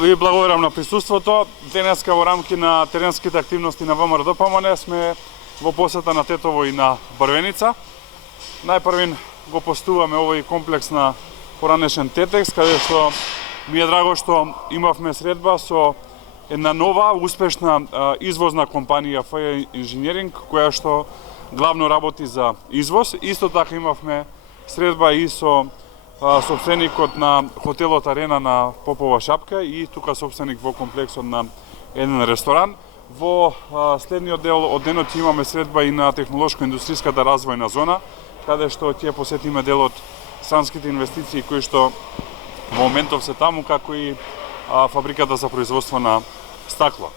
Ви благодарам на присуството. Денеска во рамки на теренските активности на ВМРО-ДПМН сме во посета на Тетово и на Брвеница. Најпрвин го постуваме овој комплекс на поранешен Тетекс, каде што ми е драго што имавме средба со една нова, успешна извозна компанија ФА Инженеринг, која што главно работи за извоз. Исто така имавме средба и со собственикот на хотелот Арена на Попова шапка и тука собственик во комплексот на еден ресторан. Во следниот дел од денот имаме средба и на технолошко-индустријската развојна зона, каде што ќе посетиме дел од странските инвестиции кои што во моментов се таму, како и фабриката за производство на стакло.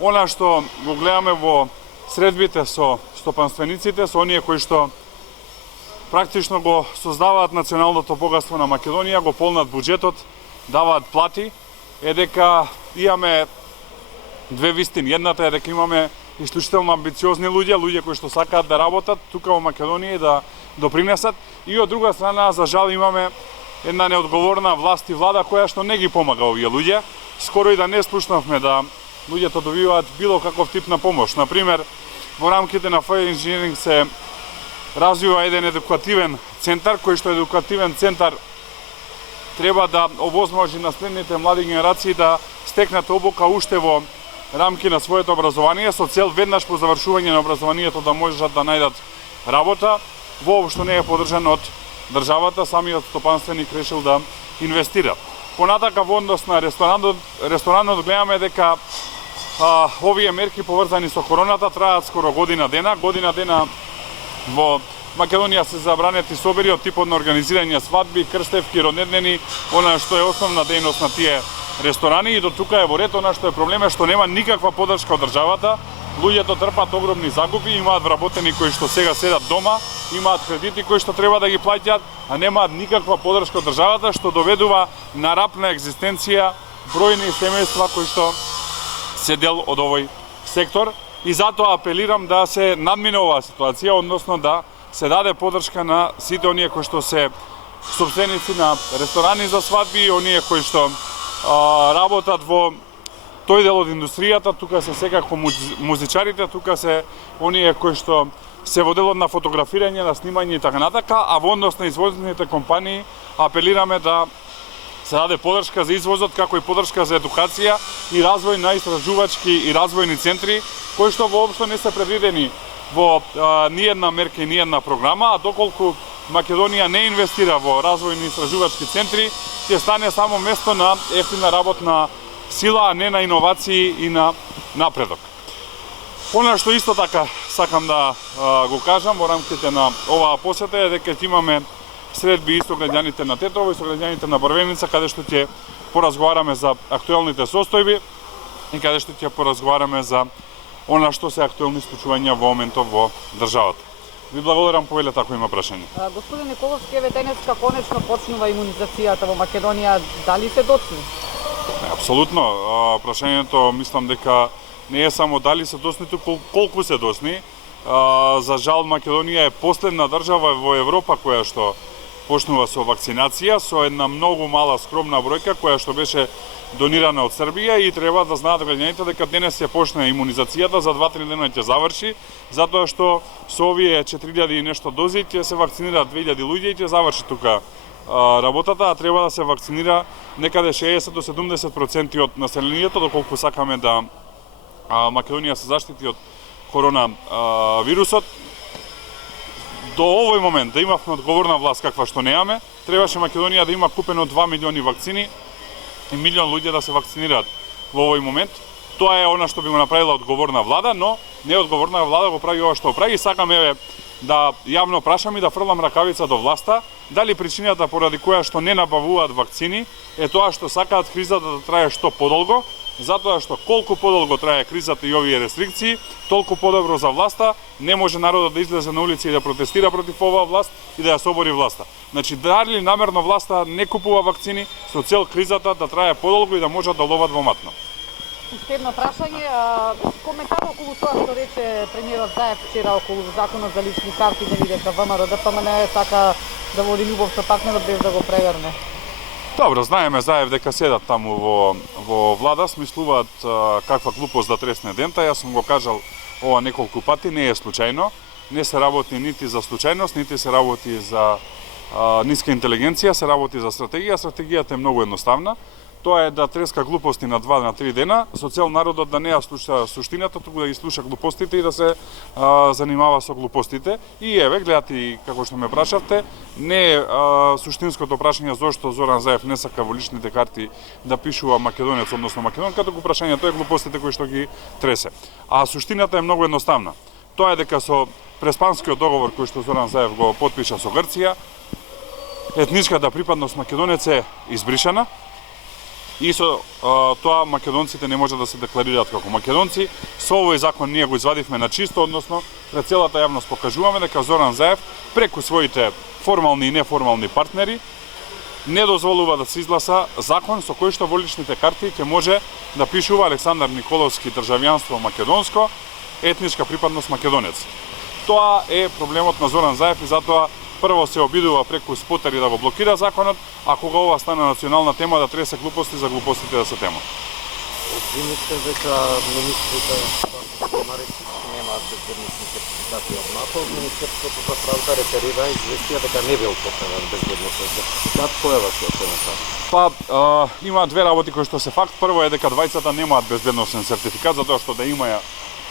Она што го гледаме во средбите со стопанствениците, со оние кои што практично го создаваат националното богатство на Македонија, го полнат буџетот, даваат плати, е дека имаме две вистини. Едната е дека имаме исклучително амбициозни луѓе кои што сакаат да работат тука во Македонија и да допринесат, и од друга страна, за жал, имаме една неодговорна власт и влада која што не ги помага овие луѓе. Скоро и да не слушнавме да луѓето добиваат било каков тип на помош. Например, во рамките на ФА Инженеринг се развива еден едукативен центар, кој што едукативен центар треба да овозможи на следните млади генерации да стекнат обука уште во рамки на своето образование, со цел веднаш по завршување на образованието да можат да најдат работа. Воопшто не е поддржан од државата, самиот стопанственик решил да инвестира. Понатака во однос на ресторанот гледаме дека овие мерки поврзани со короната траат скоро година дена. Година дена во Македонија се забранети собери од типот на организирање свадби, крстевки, роднеднени, она што е основна дејност на тие ресторани, и до тука е во ред. Она што е проблем е што нема никаква поддршка од државата. Луѓето трпат огромни загуби, имаат вработени кои што сега седат дома, имаат кредити кои што треба да ги плаќаат, а немаат никаква поддршка од државата, што доведува на рапна екзистенција бројни семејства кои што се дел од овој сектор. И затоа апелирам да се надмине оваа ситуација, односно да се даде поддршка на сите оние кои што се собственици на ресторани за свадби, оние кои што работат во тој дел од индустријата. Тука се секако музичарите, тука се оние кои што се во делот на фотографирање, на снимање и така натака, а во однос на извозните компании апелираме да се даде поддршка за извозот, како и поддршка за едукација и развој на истражувачки и развојни центри, кои што воопшто не се предвидени во ниедна мерка и ниедна програма, а доколку Македонија не инвестира во развојни истражувачки центри, ќе стане само место на ефтина работна сила, а не на иновации и на напредок. Она што исто така сакам да го кажам во рамките на оваа посета е дека ќе имаме средби и со граѓаните на Тетово и со граѓаните на Брвеница, каде што ќе поразговараме за актуелните состојби и каде што ќе поразговараме за она што се актуелни случувања во моментов во државата. Ви благодарам, повелете ако има прашање. Господин Николовски, еве денеска конечно почнува имунизацијата во Македонија, дали се доцни? Апсолутно. Прашањето мислам дека не е само дали се досни, туку колку се досни. За жал, Македонија е последна држава во Европа која што почнува со вакцинација, со една многу мала скромна бројка која што беше донирана од Србија, и треба да знаат граѓаните дека денес се почне имунизацијата, за 2-3 дена ќе заврши, затоа што со овие 4000 и нешто дози ќе се вакцинираат 2000 луѓе и ќе заврши тука работата, а треба да се вакцинира некаде 60 до 70% од населението, доколку сакаме да Македонија се заштити од коронавирусот. До овој момент да имавме одговорна власт каква што неаме, требаше Македонија да има купено 2 милиони вакцини и милион луѓе да се вакцинираат во овој момент. Тоа е она што би го направила одговорна влада, но неодговорна влада го прави ова што го прави. И сакам да јавно прашам и да фрлам ракавица до власта, дали причината поради која што не набавуваат вакцини е тоа што сакаат кризата да трае што подолго, затоа што колку подолго трае кризата и овие рестрикции, толку подобро за власта. Не може народот да излезе на улици и да протестира против оваа власт и да ја собори власта. Значи, дали намерно власта не купува вакцини со цел кризата да трае подолго и да можат да ловат во матно? Уште едно прашање, коментар околу тоа што рече премиерот Заев вчера околу законот за лични карти, дали дека ВМРО-ДПМН сака да води љубов со партнерот без да го преверне? Добро, знаеме Заев дека седат таму во влада, смислуваат каква глупост да тресне дента. Јас сум го кажал ова неколку пати, не е случајно. Не се работи нити за случајност, нити се работи за ниска интелигенција, се работи за стратегија. Стратегијата е многу едноставна. Тоа е да треска глупости на 2 на 3 дена, со цел народот да не ја слуша суштината, туку да ги слуша глупостите и да се занимава со глупостите. И еве, гледате како што ме прашавте, не е суштинското прашање зошто Зоран Заев не сака во личните карти да пишува македонец, односно македонка, туку прашањето е глупостите кои што ги тресе. А суштината е многу едноставна. Тоа е дека со преспанскиот договор кој што Зоран Заев го потпиша со Грција, етничката припадност македонец е избришана. И со тоа македонците не може да се декларираат како македонци. Со овој закон ние го извадивме на чисто, односно пред целата јавност покажуваме дека Зоран Заев преку своите формални и неформални партнери не дозволува да се изгласа закон со кој што во личните карти ќе може да пишува Александар Николовски државјанство македонско, етничка припадност македонец. Тоа е проблемот на Зоран Заев и затоа прво се обидува преку спотери да го блокира законот, а кога ова стане национална тема да тресе глупости за глупостите да се тема. Извините дека министрите немаат безбедносни сертификати од НАТО, Министерството за правда реферира известија дека не бил потребен безбедносен сертификат. Која е вашата оценка? Па, има две работи кои што се факт. Прво е дека двајцата немаат безбедносен сертификат, затоа што да имаја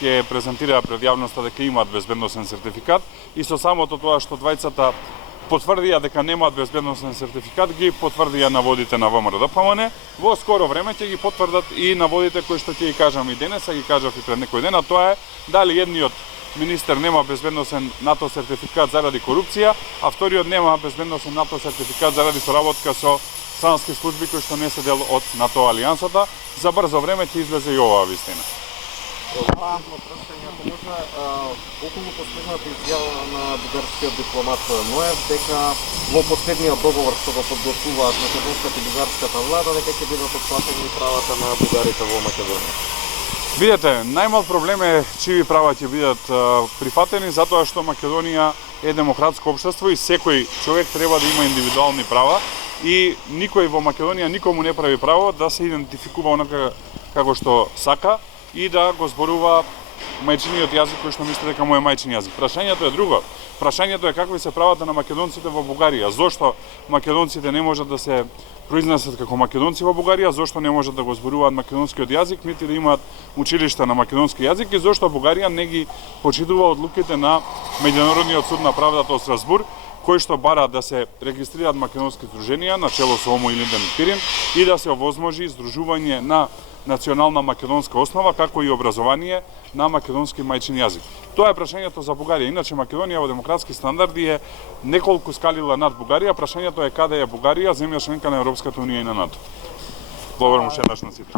ќе презентираа пред јавноста дека имаат безбедносен сертификат и со самото тоа што двајцата потврдија дека немаат безбедносен сертификат, ги потврдија наводите на ВМРО-ДПМН. Во скоро време ќе ги потврдат и наводите кои што ќе ги кажам и денес, а ги кажав и пред некој ден, а тоа е дали едниот министер нема безбедносен НАТО сертификат заради корупција, а вториот нема безбедносен НАТО сертификат заради соработка со странски служби кои што не се дел од НАТО алијансата. За брзо време ќе излезе и оваа вистина. Прашање, ако може, околу последната изјава на бугарскиот дипломат Ноев, дека во последниот договор што го подготвуваат македонската и бугарската влада, дека ќе бидат отплатени правата на бугарите во Македонија. Видете, најмал проблем е чиви права ќе бидат прифатени, затоа што Македонија е демократско општество и секој човек треба да има индивидуални права и никој во Македонија никому не прави право да се идентификува онака како што сака и да го зборува мајчиниот јазик кој што мисли дека му е мајчин јазик. Прашањето е друго. Прашањето е какви се правата на македонците во Бугарија. Зошто македонците не можат да се произнесат како македонци во Бугарија, зошто не можат да го зборуваат македонскиот јазик, нити да имаат училишта на македонски јазик и зошто Бугарија не ги почитува одлуките на Меѓународниот суд на правдата од Страсбург, кој што бара да се регистрираат македонски здруженија на чело со Омо и Линден Пирин и да се овозможи здружување на национална македонска основа, како и образование на македонски мајчин јазик. Тоа е прашањето за Бугарија. Иначе Македонија во демократски стандарди е неколку скалила над Бугарија. Прашањето е каде е Бугарија, земја членка на Европската унија и на НАТО. Благодарам уште еднаш на сите.